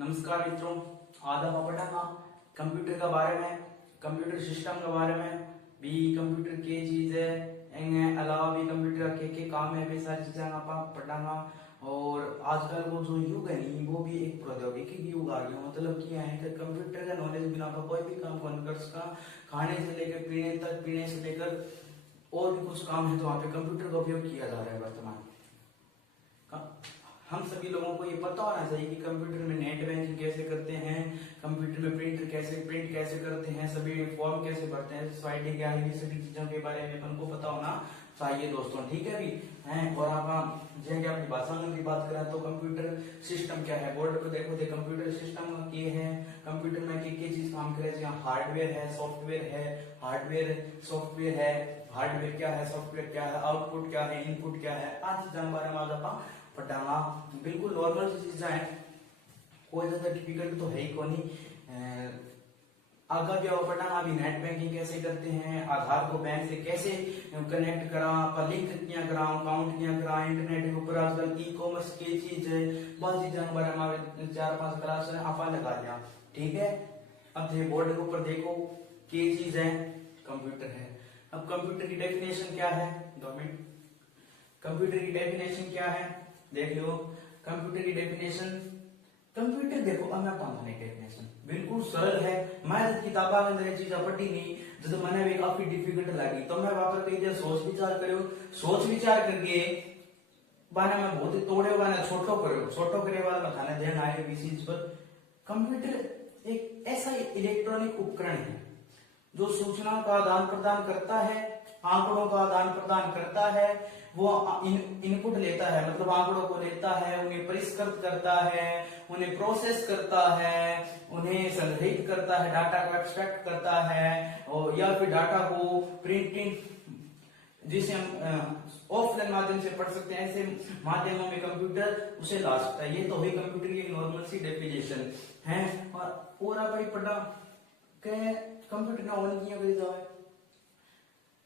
नमस्कार मित्रों, आज हम पढ़ेंगे कंप्यूटर के बारे में, कंप्यूटर सिस्टम के बारे में भी। कंप्यूटर की चीज है, एंगे अलावा भी कंप्यूटर के काम है, भी सारी चीजें आप पढ़ेंगे। और आजकल वो जो युग है नहीं, वो भी एक प्रौद्योगिकी युग आ गया। मतलब क्या है कि कंप्यूटर का नॉलेज बिना तो कोई भी काम कौन कर सकता। खाने से लेकर पीने तक, पीने से लेकर और भी कुछ काम है तो वहाँ पे कंप्यूटर का उपयोग किया जा रहा है वर्तमान। हम सभी लोगों को ये पता होना चाहिए कि कंप्यूटर में नेट बैंकिंग कैसे करते हैं, कंप्यूटर में प्रिंट कैसे करते हैं, सभी फॉर्म कैसे भरते हैं, सोसाइटी क्या है, ये सभी चीजों के बारे में अपन को पता होना चाहिए दोस्तों। ठीक है भी हैं। और आप जैसे अपनी भाषा में भी बात करें तो कंप्यूटर सिस्टम क्या है, बोर्ड पर देखो कंप्यूटर सिस्टम ये है। कंप्यूटर में की चीज काम करे, जहाँ हार्डवेयर है, सॉफ्टवेयर है। सॉफ्टवेयर है, हार्डवेयर क्या है, सॉफ्टवेयर क्या है, आउटपुट क्या है, इनपुट क्या है, आज चीजों के बारे में आज आप पढ़ाना। बिल्कुल नॉर्मल सी चीजें हैं, कोई ज्यादा डिफिकल्ट तो है ही को नहीं। आगे भी और पढ़ना अभी नेट बैंकिंग कैसे करते हैं, आधार को बैंक से कैसे कनेक्ट करा, पर लिंक क्या करा, अकाउंट क्या करा, इंटरनेट के ऊपर आजकल ई कॉमर्स की चीज है, बहुत चीजें हमारे हमारे 4-5 क्लास आप लगा दिया। ठीक है। अब बोर्ड के ऊपर देखो क्या चीज है, कंप्यूटर है। अब कंप्यूटर की डेफिनेशन क्या है, 2 मिनट। कंप्यूटर की डेफिनेशन क्या है देख लो। कंप्यूटर की डेफिनेशन, कंप्यूटर देखो मैं पाने डेफिनेशन बिल्कुल सरल है। मैं किताबा में अंदर चीज पढ़ी नहीं, जब मैंने भी काफी डिफिकल्ट लगी तो मैं वहां पर कई देर सोच विचार करके बाने में बहुत ही तोड़े वाला छोटो करे वाला मैं खाने देना आए इस चीज पर। कंप्यूटर एक ऐसा इलेक्ट्रॉनिक उपकरण है जो सूचना का आदान प्रदान करता है, आंकड़ों का आदान प्रदान करता है। वो इनपुट लेता है, मतलब आंकड़ों को लेता है, उन्हें परिष्कृत करता है, उन्हें प्रोसेस करता है, उन्हें संग्रहित करता है, डाटा को एक्सट्रैक्ट करता है, और या फिर डाटा को प्रिंटिंग जिसे हम ऑफलाइन माध्यम से पढ़ सकते हैं, ऐसे माध्यमों में कंप्यूटर उसे ला सकता है। ये तो हुई कंप्यूटर की नॉर्मल सी डेफिनेशन है। और भाई पढ़ा कंप्यूटर ना ऑन किया करी जाए।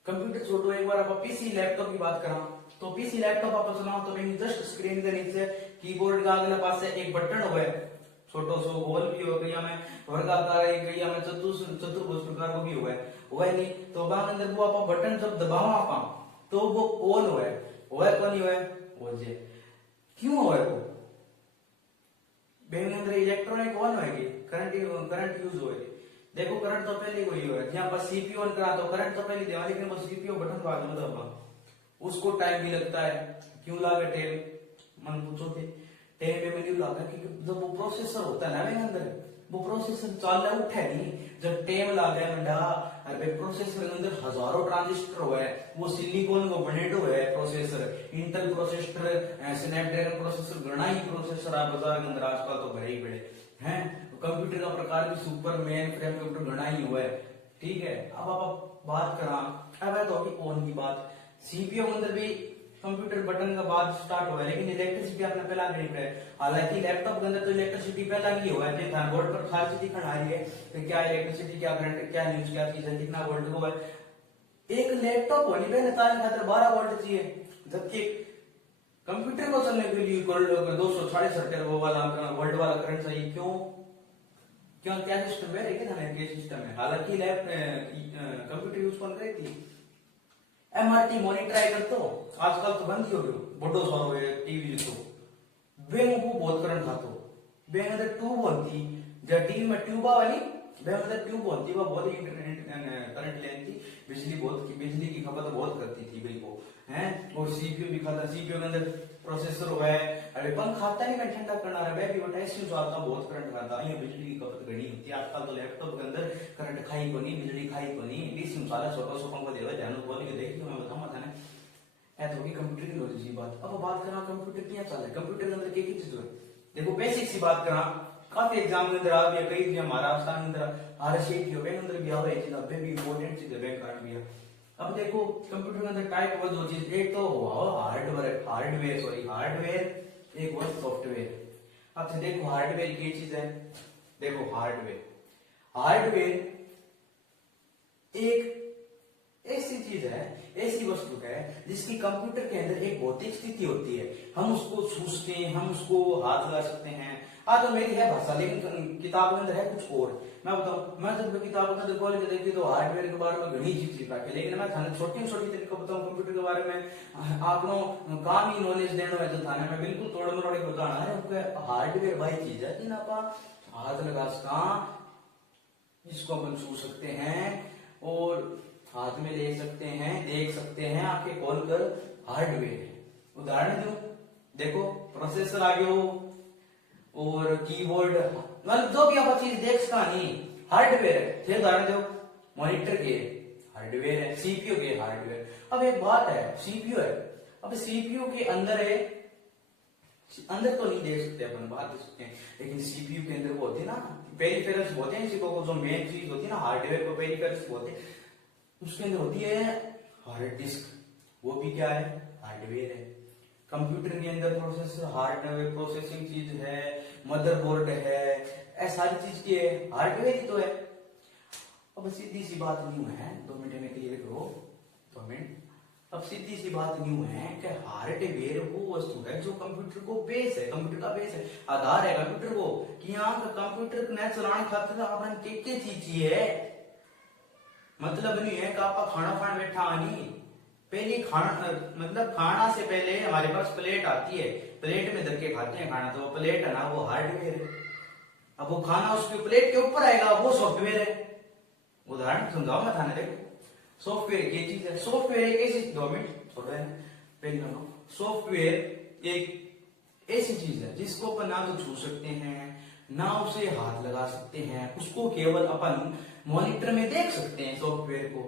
कंप्यूटर छोड़ो, एक बार आप पीसी लैपटॉप की बात करा तो पीसी लैपटॉप आप चलाओ तो मेरी जस्ट स्क्रीन के नीचे कीबोर्ड का अगले पास से एक बटन हुआ है, छोटो सो गोल भी हो गया में वर्गाकार है, गया में चतुर्भुज प्रकार को भी हुआ है नहीं तो बाहर अंदर वो आप बटन जब दबाओ आप तो वो ऑन हुआ है को नहीं हुआ हो जे क्यों हुआ है वो बैंक अंदर इलेक्ट्रॉनिक ऑन होएगी, करंट यूज होएगी। देखो करंट तो पहले वही हुआ है, जहां पर सीपीयू ऑन करा तो करंट तो पहले देवा, लेकिन वो सीपीयू बटन दबा दो मतलब उसको टाइम भी लगता है। क्यों लागे टाइम, मन पूछो थे टाइम में क्यों लागा कि जब वो प्रोसेसर होता है ना अंदर, वो प्रोसेसर चल उठे नहीं, जब टाइम लागे मंडा। अरे प्रोसेसर के अंदर हजारों ट्रांजिस्टर हुआ है, वो सिलिकॉन को बनेड हुआ है processor, Intel processor, Snapdragon processor, घना ही प्रोसेसर आप बाजार के अंदर आजकल तो भरे ही बड़े हैं। कंप्यूटर का प्रकार भी सुपर मेन फ्रेम कंप्यूटर घना ही हुआ है। ठीक है। अब आप बात करा, अब है तो अभी ऑन की बात। सीपीयू के अंदर भी कंप्यूटर बटन का बाद स्टार्ट हुआ है, लेकिन इलेक्ट्रिसिटी आपने पहला नहीं पड़ा है। हालांकि लैपटॉप के अंदर तो इलेक्ट्रिसिटी पहला ही हुआ है, देखा बोर्ड पर खाली दिखा आ रही है कि क्या इलेक्ट्रिसिटी, क्या करंट, क्या न्यूज, क्या चीज है, कितना वोल्ट को है। एक लैपटॉप होने पे तार खातर 12 वोल्ट चाहिए, जबकि कंप्यूटर को चलने के लिए 266 वोल्ट वाला करंट चाहिए। क्यों क्या सिस्टम है, लेकिन सिस्टम है। हालांकि कंप्यूटर यूज कौन करे थी, एमआरटी मॉनिटर कर तो आजकल तो बंद ही हो गयो, बड़ो सारो है टीवी तो बैंक को बहुत करंट था तो बैंक अंदर ट्यूब होती, जब टीवी में ट्यूबा वाली बैंक अंदर ट्यूब होती, वो बहुत इंटरनेट करंट लेती, बिजली की खपत बहुत करती थी भाई को हैं। और सीपीयू भी खाता, सीपीयू के अंदर प्रोसेसर हुआ है। अरे पंख खाता नहीं, मैं ठंडा करना रहा भी बटा ऐसे आता बहुत करंट खाता, ये बिजली की खपत घनी होती है। आजकल तो लैपटॉप के अंदर करंट खाई को नहीं, बिजली खाई को नहीं, डीसी सारा छोटा सो पंखा देवा ध्यान बोल के देखिए मैं बताऊंगा था तो होगी कंप्यूटर की नॉलेज की बात। अब बात करा कंप्यूटर क्या चल रहा है, कंप्यूटर के अंदर क्या चीज है। देखो बेसिक सी बात करा, काफी एग्जाम के अंदर आ गया, कई चीजें महाराष्ट्र के अंदर आरसीए की बैंक अंदर भी आ रही चीज, अबे भी इंपॉर्टेंट चीज है बैंक कार्ड भी है। अब देखो कंप्यूटर के अंदर टाइप हुआ 2 चीज, एक तो हार्डवेयर, एक हुआ सॉफ्टवेयर। अब से देखो हार्डवेयर की चीज है, देखो हार्डवेयर एक ऐसी चीज है, ऐसी वस्तु है जिसकी कंप्यूटर के अंदर एक भौतिक स्थिति होती है। हम उसको छूते हैं, हम उसको हाथ लगा सकते हैं, तो मेरी है भाषा, लेकिन किताब के अंदर है कुछ और। मैं बताऊं, मैं जब किताब के अंदर खोल के देखती तो हार्डवेयर के बारे में घनी चीज रखे, लेकिन मैं थाने छोटी छोटी तरीके बताऊं कंप्यूटर के बारे में, आपनो काम ही नॉलेज देना है तो थाने में बिल्कुल तोड़ मरोड़ के बताना है। हार्डवेयर भाई चीज है जिन्हें आप हाथ लगा सका, जिसको अपन छू सकते हैं और हाथ में ले सकते हैं, देख सकते हैं, आंखें खोल कर। हार्डवेयर उदाहरण दूं, देखो प्रोसेसर आ गया और कीबोर्ड, मतलब जो भी आप चीज देख सका नहीं हार्डवेयर है। फिर उदाहरण दो, मॉनिटर के हार्डवेयर है, सीपीयू के हार्डवेयर। अब एक बात है, सीपीयू है, अब सीपीयू के अंदर है, अंदर तो नहीं देख सकते अपन, बाहर देख सकते हैं, लेकिन सीपीयू के अंदर वो होते हैं ना पेरिफेरल्स बोलते हैं, इसी को जो मेन चीज होती है ना हार्डवेयर को पेरिफेरल्स बोलते हैं। उसके अंदर होती है हार्ड डिस्क, वो भी क्या है, हार्डवेयर है। कंप्यूटर के अंदर प्रोसेसर हार्डवेयर प्रोसेसिंग चीज है, मदरबोर्ड है, ऐसी सारी चीज की है, हार्डवेयर ही तो है। अब सीधी सी बात न्यू है, 2 मिनट में क्लियर करो, 2 मिनट। अब सीधी सी बात न्यू है कि हार्डवेयर वो वस्तु है जो कंप्यूटर को बेस है, कंप्यूटर का बेस है, आधार है कंप्यूटर को, कि यहाँ का कंप्यूटर ने चलाने खातिर आपने के चीज है। मतलब नहीं है कि आप खाना खाने बैठा नहीं, पहले खाना, मतलब खाना से पहले हमारे पास प्लेट आती है, प्लेट में धक्के खाते हैं खाना, तो वो प्लेट है ना, वो हार्डवेयर है। अब वो खाना उसके प्लेट के ऊपर आएगा, वो सॉफ्टवेयर है। उदाहरण समझाओ मैं थाने, देखो सॉफ्टवेयर की चीज है, सॉफ्टवेयर एक ऐसी, 2 मिनट छोड़ो है पेन करो। सॉफ्टवेयर एक ऐसी चीज है जिसको अपन ना तो छू सकते हैं, ना उसे हाथ लगा सकते हैं, उसको केवल अपन मॉनिटर में देख सकते हैं सॉफ्टवेयर को।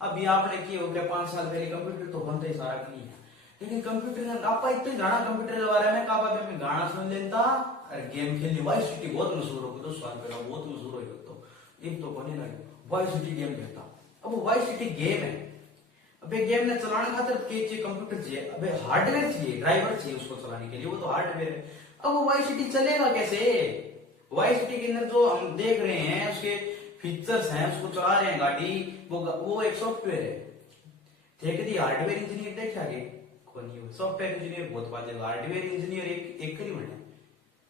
अभी आपने किए हो गया 5 साल पहले कंप्यूटर तो बनता ही सारा नहीं है, लेकिन कंप्यूटर आप इतने जाना कंप्यूटर के बारे में, मैं गाना सुन लेता और गेम खेल ली। वाई सिटी बहुत मशहूर हो गई 2 साल पहले, बहुत मशहूर हो गई, तो एक तो बने लगे वाई सिटी गेम खेलता। अब वो वाई सिटी गेम है, अबे गेम ने चलाने खातिर चाहिए कंप्यूटर चाहिए, अबे हार्डवेयर चाहिए, ड्राइवर चाहिए उसको चलाने के लिए, वो तो हार्डवेयर है। अब वो वाई सिटी चलेगा कैसे? वाई सिटी के अंदर जो हम देख रहे हैं उसके फीचर्स हैं, उसको चला रहे हैं गाड़ी, वो एक सॉफ्टवेयर है। ठीक है, हार्डवेयर इंजीनियर देखा के कौन, सॉफ्टवेयर इंजीनियर बहुत बात है, हार्डवेयर इंजीनियर एक ही है,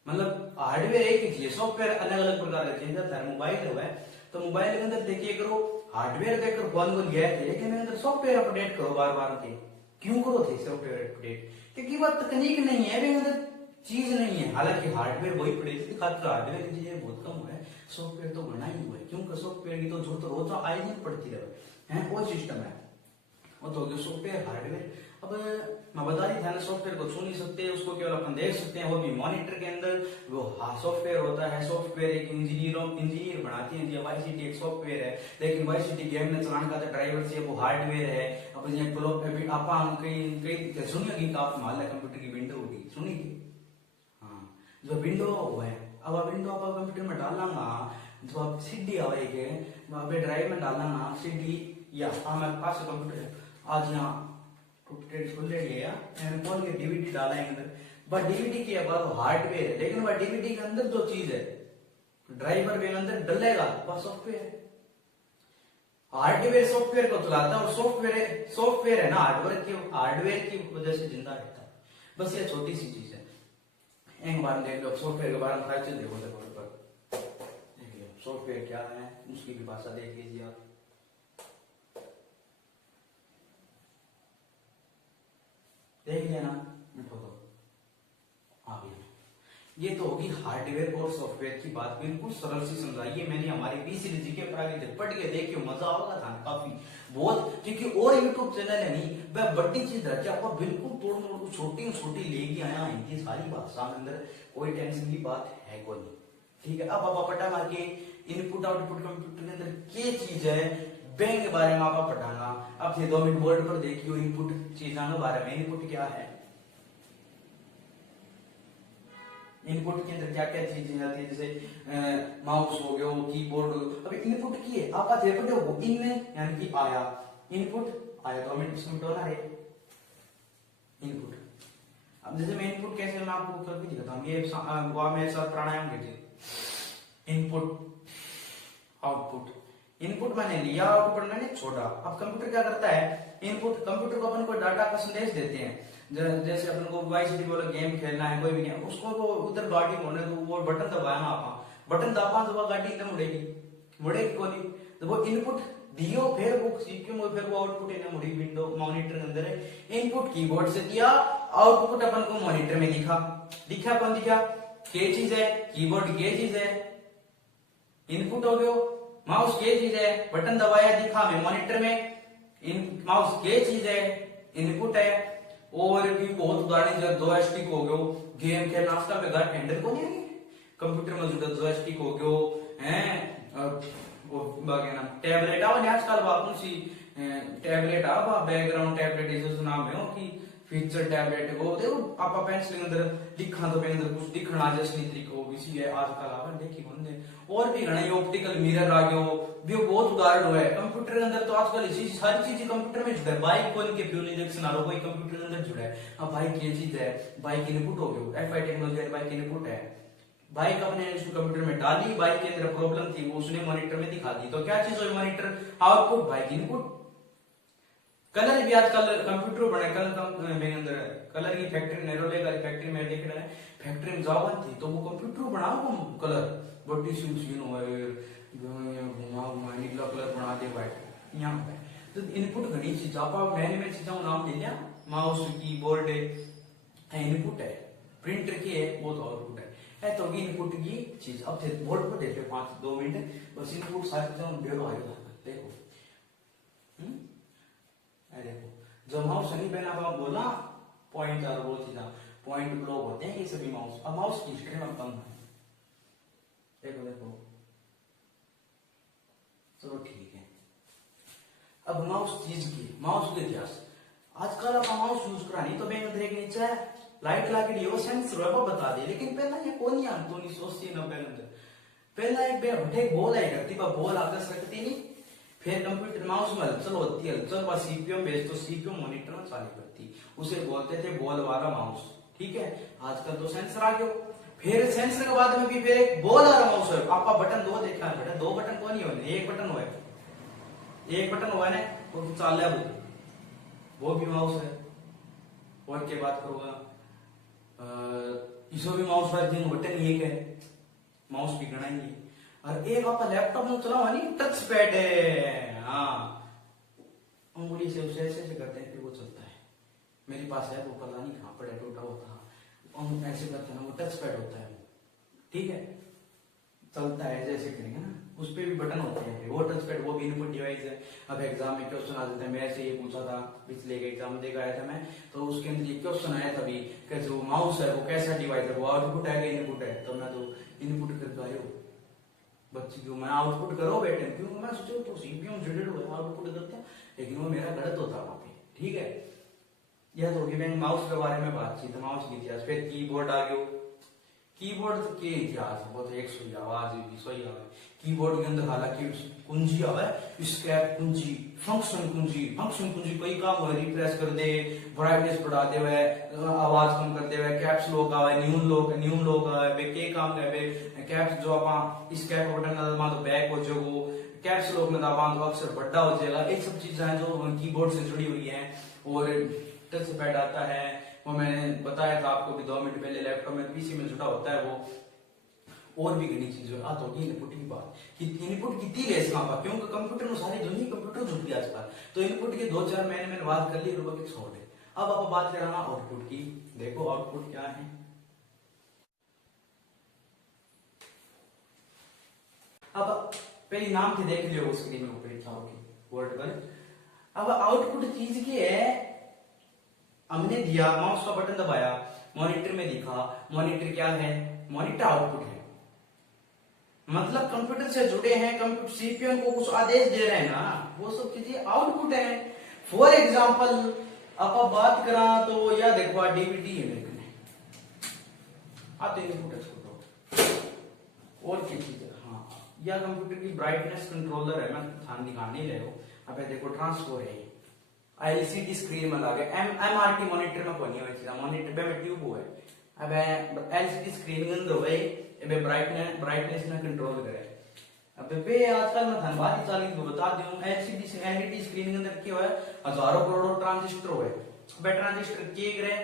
मतलब हार्डवेयर एक ही चीज, सॉफ्टवेयर अलग अलग प्रकार के चेंज होता है। मोबाइल है तो मोबाइल के अंदर देखिए करो, हार्डवेयर देखकर फोन को लिया है, लेकिन अंदर सॉफ्टवेयर अपडेट करो बार बार थे, क्यों करो थे सॉफ्टवेयर अपडेट? क्योंकि वह तकनीक नहीं है, अंदर चीज नहीं है। हालांकि हार्डवेयर वही पड़े खातिर हार्डवेयर इंजीनियर बहुत कम हुआ है, सॉफ्टवेयर तो बना ही हुआ है, क्योंकि सॉफ्टवेयर की तो जरूरत रोज आई नहीं पड़ती रहे हैं, वो सिस्टम है, वो तो सॉफ्टवेयर हार्डवेयर। अब मैं बता रही था ना, सॉफ्टवेयर को छू नहीं सकते, उसको केवल अपन देख सकते हैं, वो भी मॉनिटर के अंदर। वो सॉफ्टवेयर होता है, सॉफ्टवेयर एक इंजीनियर बनाते हैं, वाई सिटी एक सॉफ्टवेयर है, लेकिन वाई सिटी गेम में चलाने का ड्राइवर से वो हार्डवेयर है। अब आप कई सुनिए आप मान लिया कंप्यूटर की विंडो होगी, सुनिए हाँ, जो विंडो वो है, अब विंडो आप कंप्यूटर में डालना ना, जो आप सीडी आएगी ड्राइव में डालना ना सीडी, या हमारे पास कंप्यूटर है आज यहाँ खोल लिया, खोल के डीवीडी डाला है अंदर, बट डीवीडी के बाद हार्डवेयर है, लेकिन वह डीवीडी के अंदर जो चीज है ड्राइवर के अंदर डलेगा वह सॉफ्टवेयर है। हार्डवेयर सॉफ्टवेयर को चलाता है, और सॉफ्टवेयर है ना हार्डवेयर की वजह से जिंदा रहता है। बस ये छोटी सी चीज है, एक बार देख लो सॉफ्टवेयर के बारे में, देखो सॉफ्टवेयर क्या है, उसकी भी भाषा देख लीजिए आप। देख लिया ना, मिठो तो आ गया। ये तो होगी हार्डवेयर और सॉफ्टवेयर की बात, बिल्कुल सरल सी समझाइए मैंने हमारे बीसीडी के पर आगे झटपट के देखिए, मजा होगा था काफी बहुत, क्योंकि और यूट्यूब चैनल है नहीं, वह बड़ी चीज रखी आपको बिल्कुल तोड़ मोड़ छोटी लेगी आया हिंदी सारी भाषा में अंदर, कोई टेंशन की बात है कोई नहीं। ठीक है, अब आप पटा मार के इनपुट आउटपुट कंप्यूटर के अंदर क्या चीज है, बैंक के बारे में आप पढ़ाना। अब 2 मिनट बोर्ड पर देखियो इनपुट चीजों के बारे में, इनपुट क्या है, इनपुट के अंदर क्या क्या चीजें आती है, जैसे माउस हो गया, कीबोर्ड हो गया। अभी इनपुट की है आप देखते हो, इन यानी कि आया, इनपुट आया, 2 मिनट इसमें टोना है इनपुट। अब जैसे मैं इनपुट कैसे मैं आपको करके दिखाता हूँ, ये गोवा में साथ प्राणायाम कीजिए, इनपुट आउटपुट, इनपुट मैंने लिया, आउटपुट मैंने छोड़ा। अब कंप्यूटर क्या करता है, इनपुट कंप्यूटर को अपन को डाटा का संदेश देते हैं, जैसे अपन को वाई वाला गेम खेलना है, कोई भी गेम, उसको वो उधर गाड़ी होने तो वो बटन दबाया ना, आप बटन दबा तो वो गाड़ी एकदम मुड़ेगी, मुड़ेगी को नहीं, तो वो इनपुट दियो, फिर वो सीपीयू में, फिर वो आउटपुट इन्हें मुड़ी विंडो मॉनिटर के अंदर है। इनपुट कीबोर्ड से दिया, आउटपुट अपन को मॉनिटर में दिखा, दिखा कौन दिखा, क्या चीज है, कीबोर्ड क्या चीज है, इनपुट हो गयो, माउस क्या चीज है, बटन दबाया दिखा मैं मॉनिटर में, इन माउस क्या चीज है, इनपुट है। और भी बहुत उदाहरण, जब जॉयस्टिक हो गयो, गेम खेलना आजकल पे घर हैंडल को नहीं है, कंप्यूटर में जुड़ा जॉयस्टिक हो गयो है, वो बाकी ना टैबलेट आवा नहीं आजकल, कौन सी टैबलेट आवा, बैकग्राउंड टैबलेट ऐसे नाम है कि फीचर टैबलेट, वो देखो आप पेंसिल के अंदर लिखा तो अंदर कुछ दिखना जैसे तरीके वो भी सी है आजकल आप देखी होंगे। और भी घना ऑप्टिकल मिरर आ गयो, भी बहुत उदाहरण हुआ है कंप्यूटर के अंदर। तो आजकल इसी सारी चीजें कंप्यूटर में जुड़ा है। बाइक कौन के फ्यूल इंजेक्शन आ रहा कोई कंप्यूटर के अंदर जुड़ा है। अब बाइक ये चीज है, बाइक इनपुट हो गयो, एफआई टेक्नोलॉजी बाइक इनपुट है। बाइक अपने कंप्यूटर में डाली, बाइक के अंदर प्रॉब्लम थी वो उसने मॉनिटर में दिखा दी, तो क्या चीज हुई monitor, output bike input. Colour भी आजकल कंप्यूटर बने, कलर मेरे अंदर कलर की फैक्ट्री नेरोले का फैक्ट्री में देख रहा है, फैक्ट्री में जावन थी तो वो कंप्यूटर बना वो कलर बड़ी सी मशीन नीला कलर बना दे वाइट यहाँ पे। तो इनपुट घनी चीज आप मैंने में चीजों नाम ले लिया, माउस कीबोर्ड इनपुट है, प्रिंटर की है वो तो आउटपुट है तो इनपुट की चीज। अब बोर्ड पर देखे 5-2 मिनट बस इनपुट सारी चीजों बेरो आएगा। देखो देखो जब माउस नहीं पहना आप बोला पॉइंट और वो चीज पॉइंट ब्लॉक होते हैं ये सभी माउस। अब माउस की हिस्ट्री में कम है, देखो देखो चलो ठीक है। अब माउस चीज की, माउस के इतिहास, आजकल आप माउस यूज करा नहीं तो बैंक अंदर एक नीचे लाइट ला के वो सेंसर है वो बता दे, लेकिन पहला ये कौन नहीं आन तो 1980-90 अंदर पहला एक बैठे बॉल आई करती बॉल आकर्ष रखती नहीं, फिर कंप्यूटर माउस में हलचल होती है, हलचल पर सीपीयू भेज तो सीपीयू मॉनिटर में चालू करती, उसे बोलते थे बॉल वाला माउस। ठीक है, आजकल तो सेंसर आ गयो, फिर सेंसर के बाद में भी फिर एक बॉल वाला माउस है। आपका बटन 2 देखा है बेटा, 2 बटन कौन नहीं होने, एक बटन हुआ है, एक बटन हुआ है वो चाल है वो भी माउस है। और क्या बात करूंगा, इसो भी माउस है, तीन बटन एक है, माउस भी गणा ही। और एक आपका लैपटॉप में चलाओ नहीं टच पैड है, हाँ उंगली से उसे ऐसे करते हैं फिर वो चलता है। मेरे पास है वो, पता नहीं कहां पर है, टूटा हुआ था, ऐसे करते हैं वो टच पैड होता है, ठीक है चलता है जैसे करेंगे ना, उस पे भी बटन होते हैं, वो टच पैड वो भी इनपुट डिवाइस है। अब एग्जाम में क्वेश्चन आ जाते हैं, मैं से ये पूछा था पिछले एग्जाम देकर आया था मैं, तो उसके अंदर ये क्वेश्चन आया था भी कैसे वो माउस है वो कैसा डिवाइस है, वो आउटपुट है कि इनपुट है, तो मैं तो इनपुट करके आयो बच्चे क्यों मैं आउटपुट करो बेटे, क्यों मैं सोचो तो सीपीयू जुड़े हुए आउटपुट करते हैं, लेकिन वो मेरा गलत होता वहां पे। ठीक है, यह तो होगी मैंने माउस के बारे में बातचीत, माउस की इतिहास। फिर कीबोर्ड आ गयो, कीबोर्ड के इतिहास वो तो एक सुई आवाज सही आवे। कीबोर्ड के अंदर हालांकि कुंजी आवे, स्केप कुंजी, फंक्शन कुंजी, फंक्शन कुंजी कई काम हो, रिफ्रेश कर दे, ब्राइटनेस बढ़ा दे वे, आवाज कम कर दे वे, कैप्स लॉक आवे, न्यून लॉक आवे बे, के काम है कैप्स जो आप स्केप बटन दबा तो बैक हो जाओ, कैप्स लॉक में दबा तो अक्सर बड़ा हो जाएगा। ये सब चीजें जो कीबोर्ड से जुड़ी हुई है। और टच पैड आता है, वो मैंने बताया था आपको भी 2 मिनट पहले, लैपटॉप में पीसी में जुड़ा होता है वो। और भी घनी चीजें आ तो इनपुट की बात कि इनपुट कितनी लेस का, क्योंकि कंप्यूटर में सारी दुनिया कंप्यूटर जुड़ गई आजकल, तो इनपुट के 2-4 मैंने बात कर ली, रोबोटिक्स छोड़ दे। अब आप बात कर रहा आउटपुट की, देखो आउटपुट क्या है। अब पहले नाम थे देख लियो स्क्रीन में ऊपर लिखा होगी वर्ड पर। अब आउटपुट चीज की है, हमने दिया माउस का बटन दबाया, मॉनिटर में दिखा, मॉनिटर क्या है, मॉनिटर आउटपुट है, मतलब कंप्यूटर से जुड़े हैं, कंप्यूटर सीपीयू को कुछ आदेश दे रहे हैं ना, वो सब चीजें आउटपुट है। फॉर एग्जाम्पल आप बात करा तो या देखो डीवीडी है देखने आते इनपुट और क्या चीज है, हाँ या कंप्यूटर की ब्राइटनेस कंट्रोलर है, मैं ध्यान दिखा नहीं ले, अब देखो ट्रांसफर है, एलसीडी स्क्रीन में लगे, एमआरटी मॉनिटर में कोनी होय छै, मॉनिटर पे ट्यूब हुए, अब एलसीडी स्क्रीन के अंदर होय, एबे ब्राइटनेस ने कंट्रोल करे। अब बे आजकल में धनबाद चाली को बता दूं, एलसीडी स्क्रीन के अंदर क्या होय, हजारों करोड़ों ट्रांजिस्टर होय, अब ट्रांजिस्टर के ग्रे,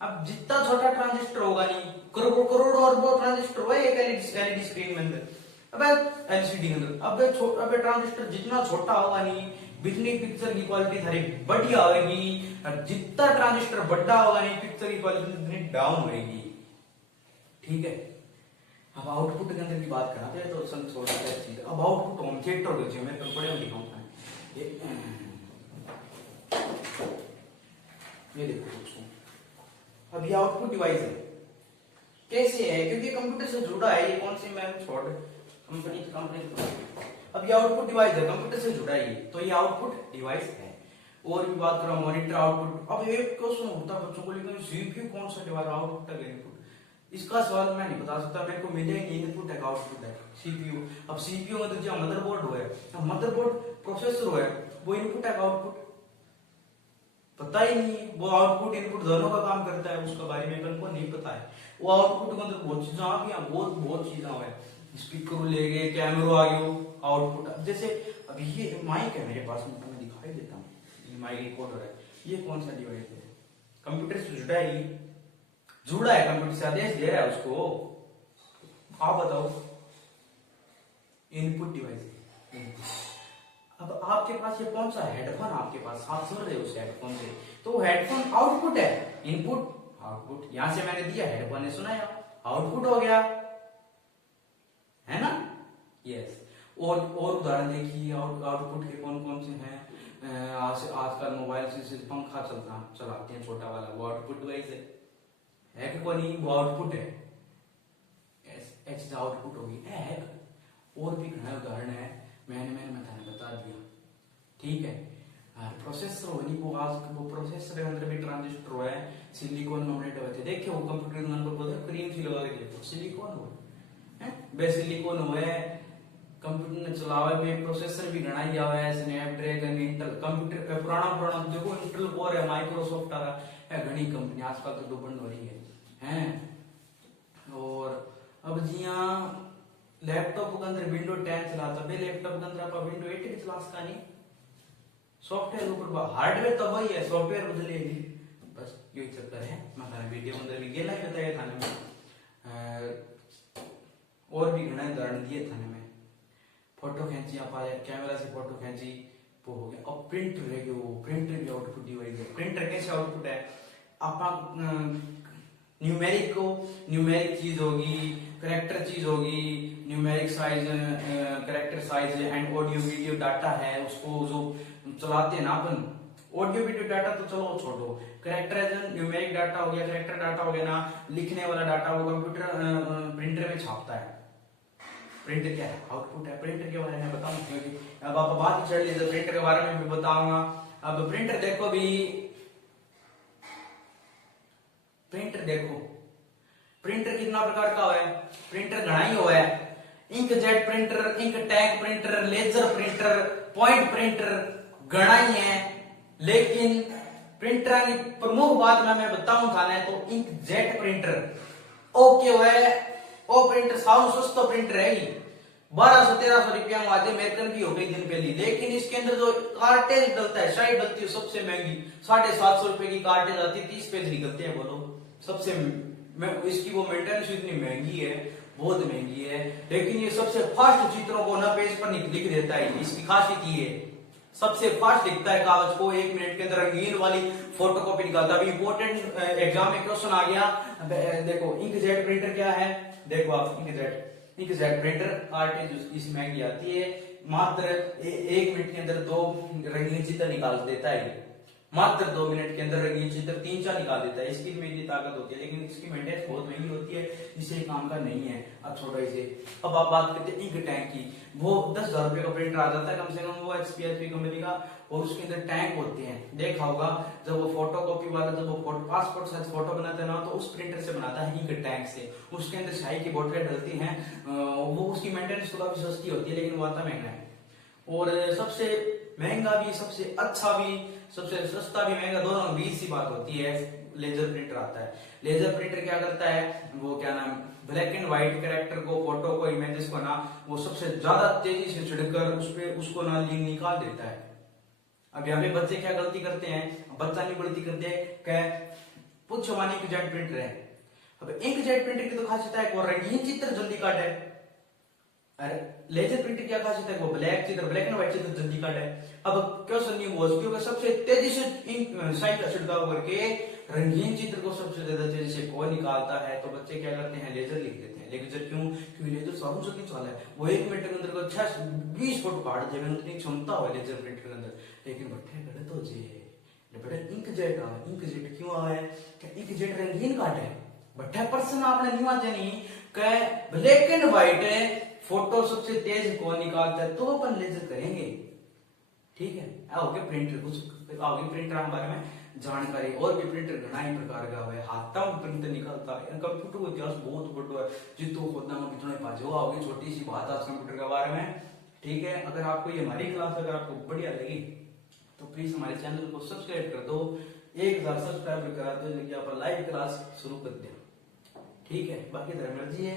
अब जितना छोटा ट्रांजिस्टर होगा नहीं, करोड़ और वो ट्रांजिस्टर हुआ एक एलईडी स्क्रीन में अंदर, अब एलसीडी के अंदर, अब ट्रांजिस्टर जितना छोटा होगा नहीं बिजली पिक्चर की क्वालिटी थारी बढ़िया होगी, और जितना ट्रांजिस्टर बड़ा होगा नहीं पिक्चर की क्वालिटी उतनी डाउन होगी। ठीक है, अब आउटपुट के अंदर की बात करा तो सन थोड़ा सा चीज, अब आउटपुट होम थिएटर हो गया, मैं तो बड़े दिखाऊंगा ये देखो दोस्तों, अब ये आउटपुट डिवाइस है, कैसे है क्योंकि कंप्यूटर से जुड़ा है, ये कौन सी मैम छोड़ कंपनी, अब ये आउटपुट डिवाइस है, कंप्यूटर से जुड़ा है, तो ये आउटपुट डिवाइस है। और भी बात करो मॉनिटर आउटपुट, अब एक क्वेश्चन उठता बच्चों को, लेकिन सीपीयू कौन सा डिवाइस आउटपुट है इनपुट, इसका सवाल मैं नहीं बता सकता, मेरे को मिले इनपुट है आउटपुट है सीपीयू। अब सीपीयू में तो जो मदरबोर्ड हुआ है, मदरबोर्ड प्रोसेसर हुआ है, वो इनपुट है आउटपुट पता ही नहीं, वो आउटपुट इनपुट दोनों का काम करता है, उसका बारे में अपन को नहीं पता है। वो आउटपुट के अंदर बहुत चीजें आ गई, बहुत चीजें हुआ है, स्पीकर ले गए, कैमरा आ गया आउटपुट। अब जैसे अभी ये माइक है मेरे पास में, मैं दिखाई देता हूँ, ये माइक रिकॉर्डर है, ये कौन सा डिवाइस है, कंप्यूटर से जुड़ा है, कंप्यूटर से आदेश दे रहा है उसको, आप बताओ इनपुट डिवाइस। अब आपके पास ये कौन सा हेडफोन, आपके पास आप सुन रहे हो उस हेडफोन से, तो हेडफोन आउटपुट है, इनपुट आउटपुट, यहां से मैंने दिया, हेडफोन ने सुनाया, आउटपुट हो गया, है ना। यस, और उदाहरण देखिए आउटपुट के कौन कौन से हैं, आजकल मोबाइल से पंखा चलाते हैं छोटा वाला, वो आउटपुट डिवाइस है कि कोई नहीं, वो आउटपुट है, आउटपुट होगी है। और भी घना उदाहरण है, मैंने बता दिया। ठीक है, प्रोसेसर होनी वो प्रोसेसर के अंदर भी ट्रांजिस्टर हुआ है, सिलिकॉन नॉमिनेट हुए थे, देखिए वो कंप्यूटर के अंदर बोलते क्रीम सी लगा के देखो, सिलिकॉन हुआ है, बे सिलिकॉन हुआ है, कंप्यूटर ने चलावा में प्रोसेसर भी घना ही हुआ है, स्नैपड्रैगन, इंटेल, कंप्यूटर पुराना देखो, इंटेल कोर है, माइक्रोसॉफ्ट आ रहा है, घनी कंपनी आजकल तो डूबन हो रही है। और अब जिया लैपटॉप के अंदर विंडो 10 चलाता है, लैपटॉप के अंदर आप विंडो 8 भी चला सकता नहीं, सॉफ्टवेयर ऊपर, हार्डवेयर तो वही है, सॉफ्टवेयर बदलेगी, बस यही चक्कर है। मैं वीडियो अंदर भी गेला ही बताया थाने में, और भी घना उदाहरण दिए थाने में, फोटो खींची आप कैमरा से फोटो खींची वो हो गया। अब प्रिंटर रह गया, वो प्रिंटर भी आउटपुट डिवाइस है। प्रिंटर कैसे आउटपुट है, आप न्यूमेरिक चीज होगी, करेक्टर चीज होगी, numeric size, character size and audio video data है, उसको जो चलाते हैं ना अपन, ऑडियो वीडियो डाटा तो चलो छोड़ो, करेक्टर न्यूमेरिक डाटा हो गया, करेक्टर डाटा हो गया ना, लिखने वाला डाटा वो कंप्यूटर प्रिंटर में छापता है। प्रिंटर क्या है, आउटपुट है। प्रिंटर के बारे में बताऊं क्योंकि अब आप बात चल रही है, प्रिंटर के बारे में भी बताऊंगा। अब प्रिंटर देखो भी, प्रिंटर कितना प्रकार का है, प्रिंटर घना ही हुआ है, inkjet printer, ink tag printer, laser printer, point printer, घना ही है। लेकिन प्रिंटर की प्रमुख बात मैं बताऊं था ना, तो इंकजेट प्रिंटर ओके है, वो प्रिंटर साउंड सस्ता प्रिंटर है, 1200-1300 रुपया में आते अमेरिकन की हो गई दिन पहली। लेकिन इसके अंदर जो कार्टेज डलता है, शायद डलती है सबसे महंगी, 750 रुपए की कार्टेज आती है, 30 पेज निकलते हैं, बोलो सबसे इसकी वो मेंटेनेंस इतनी महंगी है, बहुत महंगी है। लेकिन ये सबसे फास्ट चित्रों को ना पेज पर लिख देता है, इसकी खासियत ये है, सबसे फास्ट लिखता है कागज को, 1 मिनट के अंदर रंगीन वाली फोटोकॉपी निकालता है। अभी इंपोर्टेंट एग्जाम में क्वेश्चन आ गया, देखो इंकजेट प्रिंटर क्या है, देखो आप इंकजेट प्रिंटर कार्टेज इसमें महंगी आती है, मात्र 1 मिनट के अंदर 2 रंगीन चित्र निकाल देता है, मात्र 2 मिनट के अंदर रंगीन चित्र 3-4 निकाल देता है। इसकी में इतनी ताकत होती है, लेकिन इसकी मेंटेनेंस बहुत महंगी होती है, जिससे काम का नहीं है। अब छोड़ो इसे, अब आप बात करते हैं इंक टैंक की। वो 10,000 रुपए का प्रिंटर आ जाता है कम से कम, वो HP कंपनी का, और उसके अंदर टैंक होते हैं, देखा होगा जब वो फोटोकॉपी वाला, जब वो पासपोर्ट साइज फोटो बनाते हैं ना, तो उस प्रिंटर से बनाता है, इंक टैंक से। उसके अंदर शाही की बोतलें डलती हैं, वो उसकी मेंटेनेंस तो काफी सस्ती होती है, लेकिन वो आता महंगा है। और सबसे महंगा भी, सबसे अच्छा भी, सबसे सस्ता भी, महंगा दोनों बीच सी बात होती है, लेजर प्रिंटर आता है। लेजर प्रिंटर क्या करता है, वो क्या नाम, ब्लैक एंड व्हाइट कैरेक्टर को, फोटो को, इमेजेस को ना, वो सबसे ज्यादा तेजी से छिड़कर उसको ना निकाल देता है, अब यहाँ पे बच्चे क्या गलती करते हैं, बच्चा नहीं गलती करते क्या, पूछो मानी इंकजेट प्रिंटर है। अब इंकजेट प्रिंटर की तो खासियत है वो रंगीन चित्र जल्दी काटे, अरे लेजर प्रिंटर क्या खासियत है वो ब्लैक चित्र, ब्लैक एंड व्हाइट चित्र जल्दी काटे। अब क्वेश्चन नहीं हुआ क्योंकि सबसे तेजी से साइट का छिड़काव करके रंगीन चित्र को सबसे ज्यादा तेजी से कौन निकालता है, तो बच्चे क्या करते हैं लेजर लिख देते हैं। लेजर क्यों, क्योंकि लेजर सबसे जल्दी चला है, वो 1 मिनट के अंदर 20 फोटो काट देवे, उतनी क्षमता हो लेजर प्रिंटर के अंदर। लेकिन बट्टे गलत हो जे बेटा, इंकजेट आ, इंकजेट क्यों आए, क्या इंकजेट रंगीन काटे, बट्टे पर्सन आपने नहीं आते नहीं क्या, ब्लैक एंड व्हाइट है फोटो सबसे तेज कौन निकालता है, तो अपन लेजर करेंगे। ठीक है, आओगे प्रिंटर कुछ आओगे प्रिंटर के बारे में जानकारी, और भी प्रिंटर घना ही प्रकार का है, हाथा में प्रिंटर निकलता है, कंप्यूटर को इतिहास बहुत बड़ा है, जितो खोदना में कितना पाजो आओगे, छोटी सी बात आज कंप्यूटर के बारे में। ठीक है, अगर आपको ये हमारी क्लास अगर आपको बढ़िया लगी तो प्लीज हमारे चैनल को सब्सक्राइब कर दो, 1000 सब्सक्राइबर करा दो, लेकिन आप लाइव क्लास शुरू कर दो। ठीक है, बाकी धर्म मर्जी है।